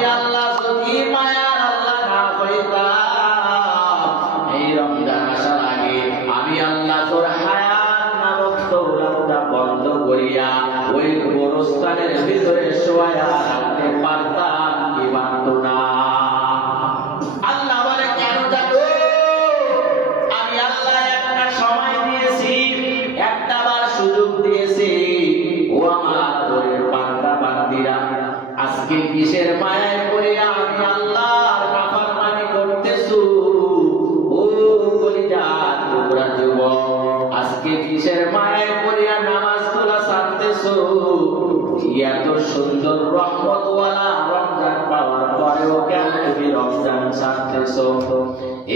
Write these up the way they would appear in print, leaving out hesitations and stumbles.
আমি আল্লাহ যদি মায়ার আল্লাহ না হইতাম, এই রমজান আসার আগে আমি আল্লাহ তোর হায়াত নামক দৌলতটা বন্ধ করিয়া ওই গোরস্থানের ভিতরে শোয়া রাখতে পারতাম কি পারত না। আল্লাহ বলে কেন জানো? আমি আল্লাহ একটা সময় দিয়েছি, একটা বার সুযোগ দিয়েছি। ও আমার তোরের বান্দা বান্দিরা, আজকে কিসের মায়ায় পড়ে আমি আল্লাহর নাফরমানি করতেছো? ও কলিজার টুকরা যুবক, আজকে কিসের মায়ায় পড়িয়া নামাজ তোলা ছাড়তেছো? এত সুন্দর রহমতওয়ালা রমজান পাওয়ার পরেও কেন তুমি রমজান ছাড়তেছো?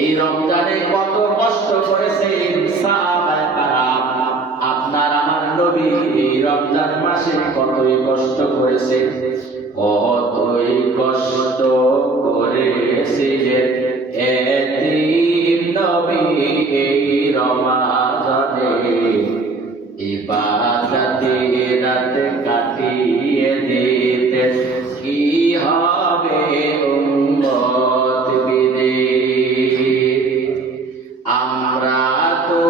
এই রমজানে কত কষ্ট করেছেন সাহাবায়ে কেরাম, আপনার আমার নবী এই রমজান মাসে কতই কষ্ট করেছে, কতই কষ্ট করেছিলেন এতিম নবী এই রমজানে। ইবাদতে রাত কাটিয়ে দিতে কি হবে উম্মত বিনে। আমরা তো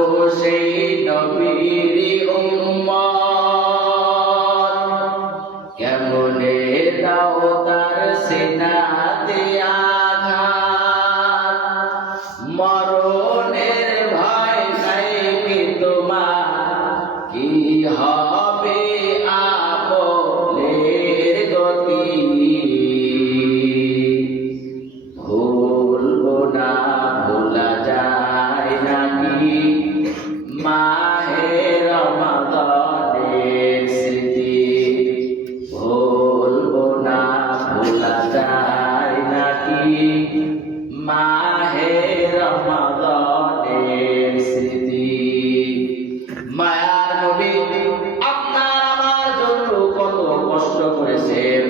সেই নবীর উম্মত, কেমনে দাও তার সিনাতে আঘাত। মরণের ভয় নাই কি তোমার, কি হবে আপনের গতি। ভুলবো না ভোলা যায় নাকি মাহে রমাদানের স্মৃতি। ভুলবো না ভোলা যায় নাকি মাহে রমাদানের স্মৃতি। মায়ার নবী আপনার আমার জন্য কত কষ্ট করেছেন।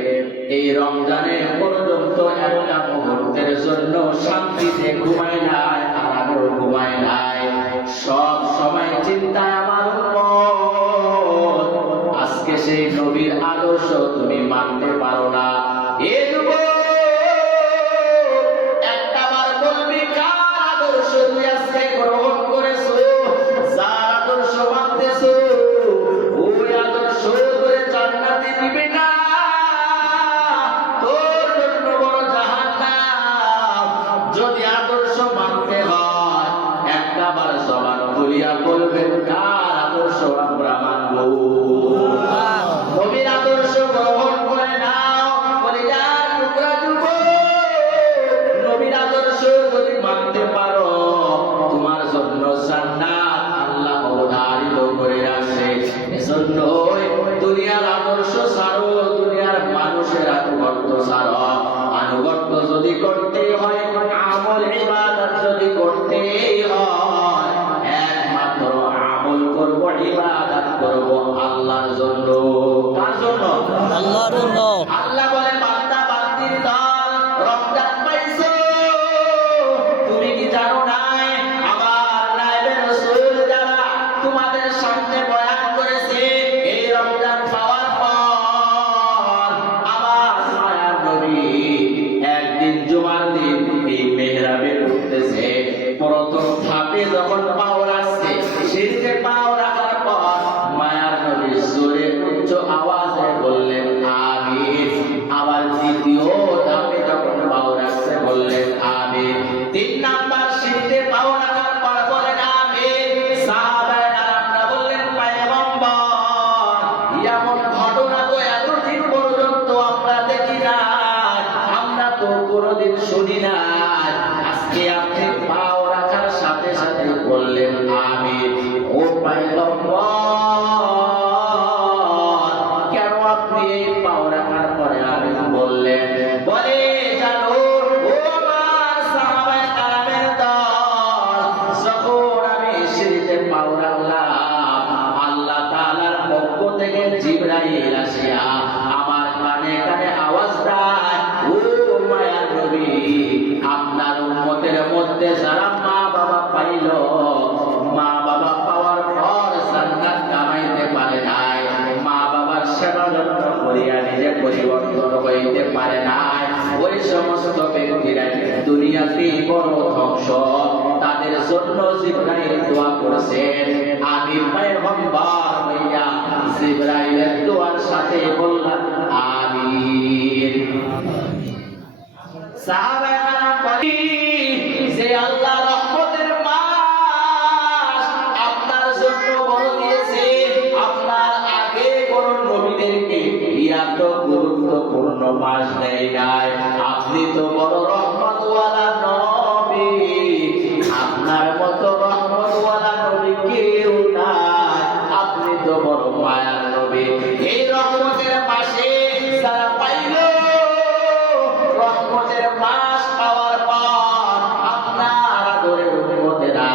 এই রমজানে পর্যন্ত একটা মুহূর্তের জন্য শান্তিতে ঘুমায় নাই, আরামেও ঘুমায় নাই। সব সময় চিন্তায় আমার উম্মত। আজকে সেই নবীর আদর্শ তুমি মানতে পারো না। এ যুবক, একটা বার বলবি কার আদর্শ তুই আজকে গ্রহণ করেছো? যার আদর্শ মানতেছো ওই আদর্শ করে জান্নাতে দিবে না, তোর জন্য বড় জাহান্নাম। যদি আদর্শ মানতে হয় একটা বার জবান খুলিয়া বলবেন কার আদর্শ আমরা মানব। নবীর আদর্শ গ্রহণ করে নাও কলিজার টুকরা যুবক। নবীর আদর্শ যদি মানতে পারো তোমার জন্য জান্নাত আল্লাহ অবধারিত করে রাখছে। এজন্য দুনিয়ার আদর্শ ছাড়ো, দুনিয়ার মানুষের আনুগত্য ছাড়ো। আনুগত্য যদি করতে হয়, আমল ইবাদত যদি করতে হয়, একমাত্র আমল করব, ইবাদত করব আল্লাহর জন্য। কার জন্য? আল্লাহর জন্য। আল্লাহ বলে বান্দা বান্দির দল রমজান পাইছো, তুমি কি জানো না আমার নায়েবে রাসূল যারা তোমাদের সামনে বয়ান করেছে এই রমজান পাওয়ার পর আমার মায়ার নবী একদিন জুমার দিন এই মেহরাবে উঠতেছে। প্রথম ধাপে যখন পাও রাখছে, সিঁড়িতে পাও রাখার পর মায়ার নবী জোরে উচ্চ আওয়াজে বললেন আমিন। আবার দ্বিতীয় ধাপে যখন পাও রাখছে বললেন আমিন। 3 নাম্বার সিঁড়িতে পাও রাখার পর বলেন আমিন। সাহাবায়ে কেরামরা বললেন পয়গম্বর, এমন ঘটনা তো এতদিন পর্যন্ত আমরা দেখি নাই, আমরা তো কোনোদিন শুনি নাই। আজকে আপনি পাও রাখার সাথে সাথে বললেন আমিন। ও পয়গম্বর, কেন আপনি এই পাও রাখার পরে আমিন বললেন? বলে জানো ও আমার সাহাবায়ে কেরামের দল, যখন আমি সিঁড়িতে পাও রাখলাম আল্লাহ তাআলার পক্ষ থেকে জিবরাইল আসিয়া আমার কানে কানে আওয়াজ দেয়, ও মায়ার নবী, আপনার উম্মতের মধ্যে যারা মা বাবা পাইল, মা বাবা পাওয়ার পর জান্নাত ওই সমস্ত ব্যক্তিরা দুনিয়াতে বড় ধ্বংস, তাদের জন্য জিবরাইল দোয়া করেছেন। আমি পয়গম্বর হইয়া জিবরাইলের দোয়ার সাথে বললাম আমিন। সাহাবায়ে কেরাম বলেন যে আল্লাহ রহমতের মাস আপনার জন্য বড় দিয়েছে, আপনার আগে কোন নবীদেরকে এত গুরুত্বপূর্ণ মাস দেয় নাই। আপনি তো বড় রহমতওয়ালা নবী, আপনার মতো রহমতওয়ালা নবী কেউ নাই, আপনি তো বড় মায়ার নবী। এই রহমতের মাসে যারা পাইল, রহমতের মাস পাওয়ার পর আপনার আদরের উম্মতেরা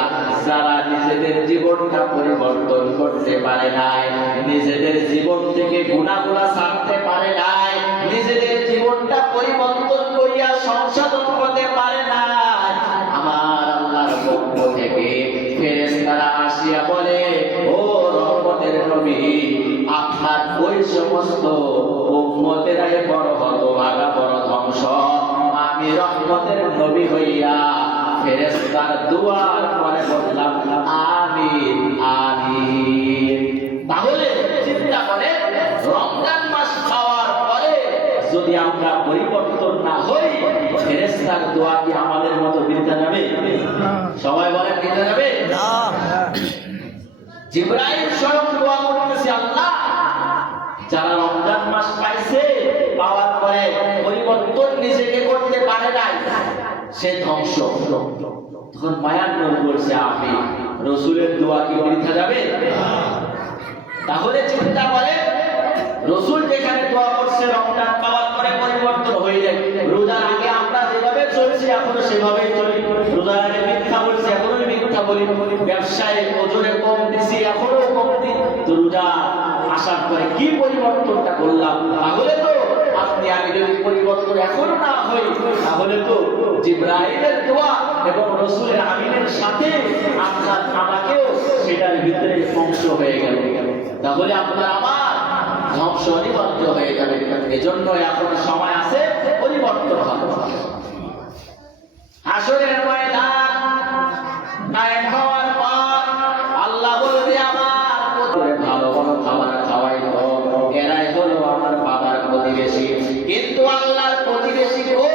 যারা নিজেদের জীবনটা পরিবর্তন করতে পারে নাই, নিজেদের জীবন থেকে গুনাহগুলো ছাড়তে পারে নাই, নিজেদের জীবনটা পরিবর্তন করিয়া সংশোধন করতে পারে নাই, আমার আল্লাহর পক্ষ থেকে ফেরেশতারা আসিয়া বলে, ও রহমতের নবী, আপনার ওই সমস্ত উম্মতেরাই বড় হতভাগা, বড় ধ্বংস। আমি রহমতের নবী হইয়া ফেরেশতার দুয়ার পরে বললাম আমিন আমিন। তাহলে চিন্তা করে, রমজান মাস খাওয়ার পরে যদি আমরা পরিবর্তন না হই, ফেরেশতার দোয়া কি আমাদের মতো বৃথা যাবে? সবাই বলেন বৃথা যাবে? জিবরাইল স্বয়ং দোয়া করতেছে, আল্লাহ যারা রমজান মাস পাইছে, পাওয়ার পরে পরিবর্তন নিজেকে করতে পারে নাই, সে ধ্বংস। তখন মায়ার নবী বলছে আমি, রাসূলের দোয়া কি বৃথা যাবে? তাহলে চিন্তা করে, রাসূল যেখানে দোয়া করছে রমজান পাওয়ার পরে পরিবর্তন হয়ে যায়, রোজার আগে আমরা যেভাবে চলছি এখনো সেভাবেই চলি, রোজার আগে মিথ্যা বলছি এখনো মিথ্যা বলি, ব্যবসায় ওজনে কম দিছি এখনো কম দিই, তো রোজা আসার পরে কি পরিবর্তনটা করলাম? তাহলে তো আপনি আমি যদি পরিবর্তন এখনো না হই, তাহলে তো জিবরাইলের দোয়া এবং রাসূলের আমিনের সাথে আপনার আমাকেও সেটার ভিতরে ধ্বংস হয়ে গেল, তাহলে আপনার আমার ধ্বংস অনিবার্য হয়ে যাবে। এজন্য এখন সময় আছে পরিবর্তন হবে। হাসরের ময়দান কায়েম হওয়ার পর আল্লাহ বলবে, আমার পুত্রের ভালো ভালো খাবার খাওয়াইব, এরাই হলো আমার বাবার প্রতিবেশী। কিন্তু আল্লাহর প্রতিবেশী ও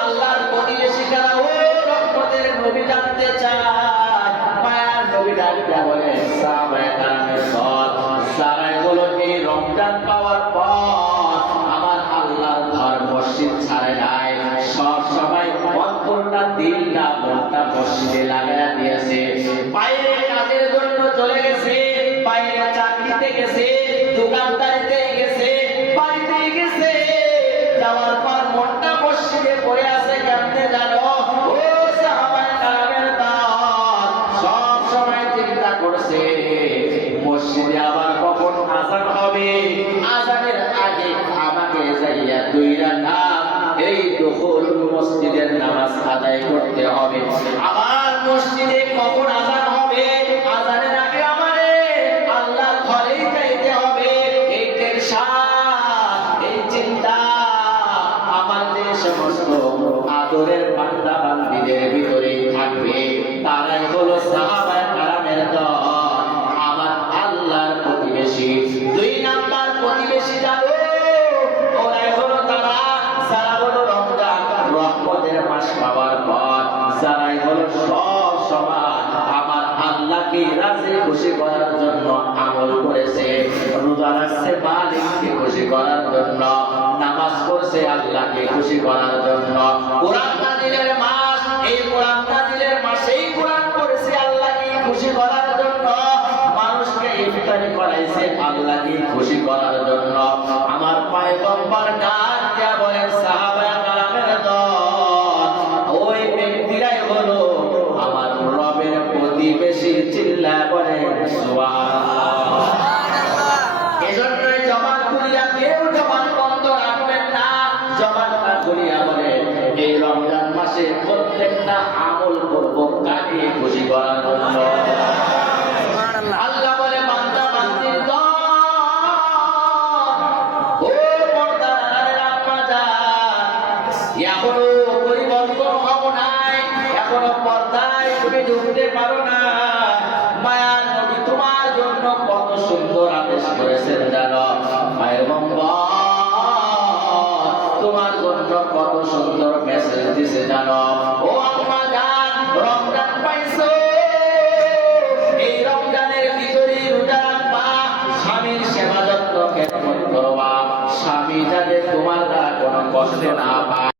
আল্লাহর প্রতিবেশী কারা? ও রহমতের নবী জানতে চায়। মায়ার নবী ডাকতে বলে, সাহাবায়ে কেরামের দল যারা হলো এই রমজান পাওয়ার পর আমার আল্লাহর ঘর মসজিদ ছাড়ে নাই, সব সময় অন্তরটা দিলটা মনটা মসজিদে লাগায়া দিয়েছে, বাইরে কাজের জন্য চলে গেছে, বাইরে চাকরিতে গেছে, দোকানদারিতে গেছে, বাড়িতে গেছে, যাওয়ার পর মনটা মসজিদে পড়ে আছে। কেমনে জানো? ও সাহাবায়ে কেরামের দল সব সময় চিন্তা করছে মসজিদে আবার কখন আযান হবে, আযানের আগে আমাকে যাইয়া 2 রাকাত এই দুহুরুল মসজিদের নামাজ আদায় করতে হবে। আবার মসজিদে কখন আযান হবে, আযানের আগে আমারে আল্লাহর ঘরেই যাইতে হবে। এই টেনশন, এই চিন্তা আমার যে সমস্ত আদরের বান্দা বান্দীদের ভিতরেই থাকবে, তারাই হলো সাহাবায়ে কেরামের দল, আমার আল্লাহর প্রতিবেশী। 2 নাম্বার প্রতিবেশী জানো, ওরাই হলো তারা যারা হলো রমজান রহমতের মাস পাওয়ার পর যারাই হলো সব সময় আমার আল্লাহকে রাজি খুশি করার জন্য আমল করেছে, রোজা রাখছে মালিককে খুশি করার জন্য, নামাজ পড়ছে আল্লাহকে খুশি করার জন্য, কোরআন নাযিলের মাস, এই কোরআন নাযিলের মাসেই কোরআন পড়ছে আল্লাহকে খুশি করার জন্য, মানুষকে ইফতারি করাইছে আল্লাহকে খুশি করার জন্য। আমার পয়গম্বর ডাক দিয়া বলেন, সাহাবায়ে কেরামের দল ওই ব্যক্তিরাই হলো আমার রবের প্রতিবেশী। চিল্লায় বলেন সুবহানাল্লাহ। এজন্যই জবান খুলিয়া কেউ জবান বন্ধ রাখবেন না, জবানটা খুলিয়া বলেন এই রমজান মাসে প্রত্যেকটা আমল করব কাকে খুশি করার জন্য। আল্লাহ বলে, বান্দা বান্দির দল ও পর্দার আড়ালের আম্মা এখনো পরিবর্তন হও নাই, এখনো পর্দায় তুমি ঢুকতে পারো না। মায়ার নবী তোমার জন্য কত সুন্দর আদেশ করেছেন জানো পয়গম্বর, তোমার জন্য কত সুন্দর মেসেজ দিছে জানো। ও আম্মা জান, রমজান পাইছো, এই রমজানের ভিতরে রোজা রাখবা, স্বামীর সেবা যত্ন খেদমত করবা, স্বামী যাতে তোমার দ্বারা কোনো কষ্ট না পায়